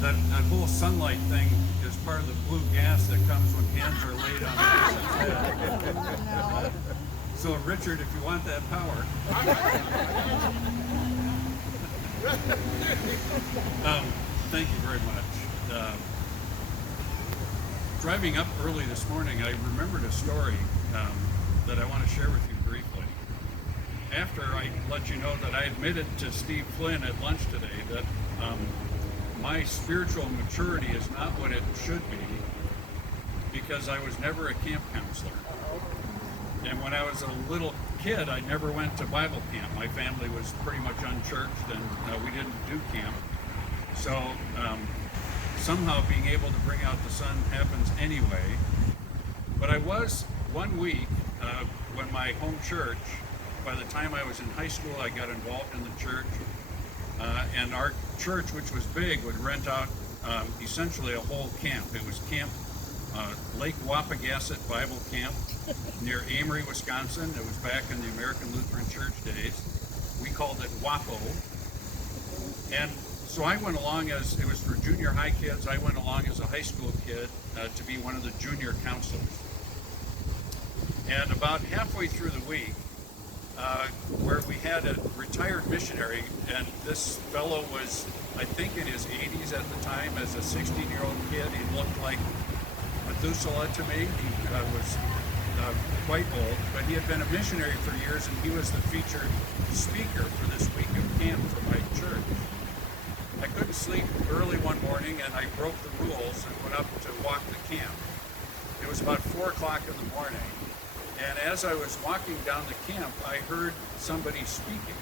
that whole sunlight thing is part of the blue gas that comes when hands are laid on the person's head. So Richard, if you want that power, thank you very much. Driving up early this morning, I remembered a story that I want to share with you briefly. After I let you know that I admitted to Steve Flynn at lunch today that my spiritual maturity is not what it should be because I was never a camp counselor. And when I was a little kid, I never went to Bible camp. My family was pretty much unchurched and we didn't do camp. So somehow being able to bring out the sun happens anyway. But I was one week when my home church, by the time I was in high school, I got involved in the church. And our church, which was big, would rent out essentially a whole camp. It was Camp Lake Wapagasset Bible Camp near Amory, Wisconsin. It was back in the American Lutheran Church days. We called it WAPO. And so I went along as, it was for junior high kids, I went along as a high school kid to be one of the junior counselors. And about halfway through the week, where we had a retired missionary, and this fellow was, I think, in his 80s at the time. As a 16-year-old kid, he looked like Methuselah to me. He was quite old, but he had been a missionary for years, and he was the featured speaker for this week of camp for my church. I couldn't sleep early one morning, and I broke the rules and went up to walk the camp. It was about 4 o'clock in the morning. And as I was walking down the camp, I heard somebody speaking.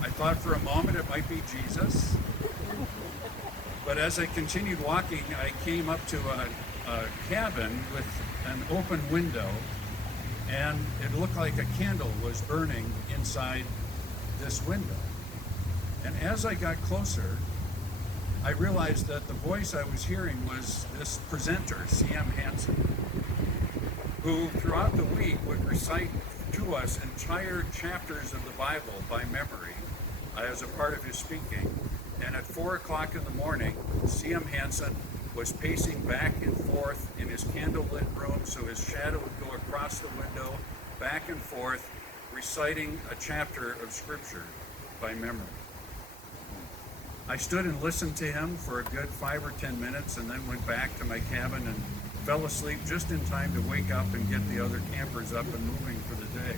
I thought for a moment it might be Jesus. But as I continued walking, I came up to a cabin with an open window, and it looked like a candle was burning inside this window. And as I got closer, I realized that the voice I was hearing was this presenter, C.M. Hansen, who throughout the week would recite to us entire chapters of the Bible by memory as a part of his speaking. And at 4 o'clock in the morning, C.M. Hansen was pacing back and forth in his candlelit room so his shadow would go across the window, back and forth, reciting a chapter of Scripture by memory. I stood and listened to him for a good 5 or 10 minutes and then went back to my cabin and fell asleep just in time to wake up and get the other campers up and moving for the day.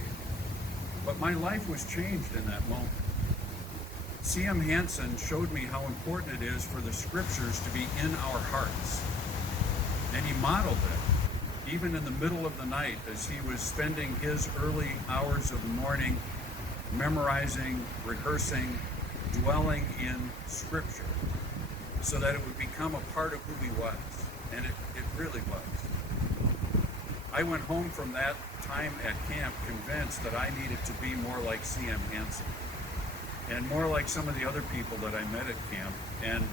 But my life was changed in that moment. C.M. Hansen showed me how important it is for the Scriptures to be in our hearts. And he modeled it, even in the middle of the night as he was spending his early hours of the morning memorizing, rehearsing, dwelling in Scripture, so that it would become a part of who he was. And it really was. I went home from that time at camp convinced that I needed to be more like C.M. Hansen and more like some of the other people that I met at camp and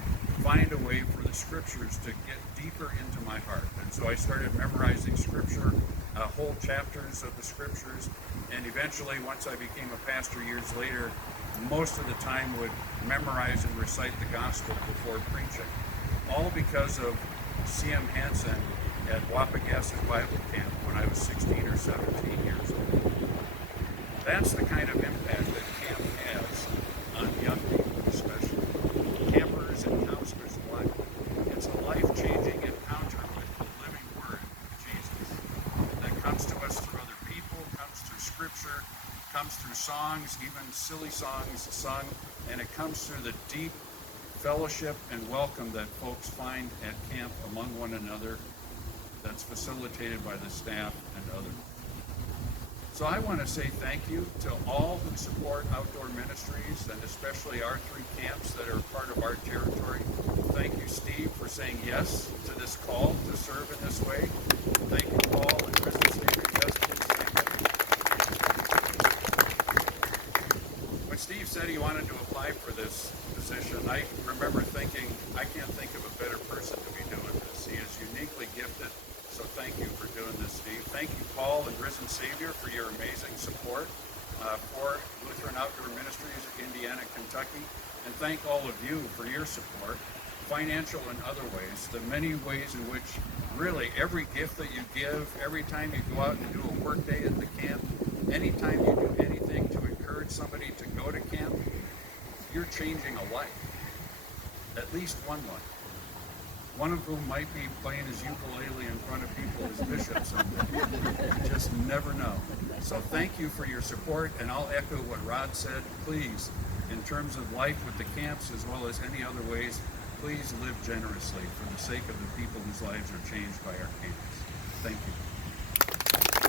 find a way for the Scriptures to get deeper into my heart. And so I started memorizing Scripture, whole chapters of the Scriptures, and eventually, once I became a pastor years later, most of the time would memorize and recite the gospel before preaching, all because of C.M. Hansen at Wapagasset Bible Camp when I was 16 or 17 years old. That's the kind of impact that camp has on young people, especially campers and counselors alike. It's a life-changing encounter with the living Word of Jesus that comes to us through other people, comes through Scripture, comes through songs, even silly songs sung, and it comes through the deep fellowship and welcome that folks find at camp among one another that's facilitated by the staff and others. So I want to say thank you to all who support outdoor ministries and especially our 3 camps that are part of our territory. Thank you, Steve, for saying yes to this call to serve in this way. Thank you, Paul and Kristen Savior. Yes, please, thank you. When Steve said he wanted to apply for this position, I remember thinking, I can't think of a better person to be doing this. He is uniquely gifted, so thank you for doing this, Steve. Thank you, Paul and Risen Savior, for your amazing support for Lutheran Outdoor Ministries of Indiana, Kentucky. and thank all of you for your support, financial and other ways, the many ways in which really every gift that you give, every time you go out and do a work day at the camp, anytime you do anything to encourage somebody to go to camp, you're changing a life, at least one life. One of whom might be playing his ukulele in front of people as bishop someday. You just never know. So thank you for your support, and I'll echo what Rod said. Please, in terms of life with the camps as well as any other ways, please live generously for the sake of the people whose lives are changed by our campus. Thank you.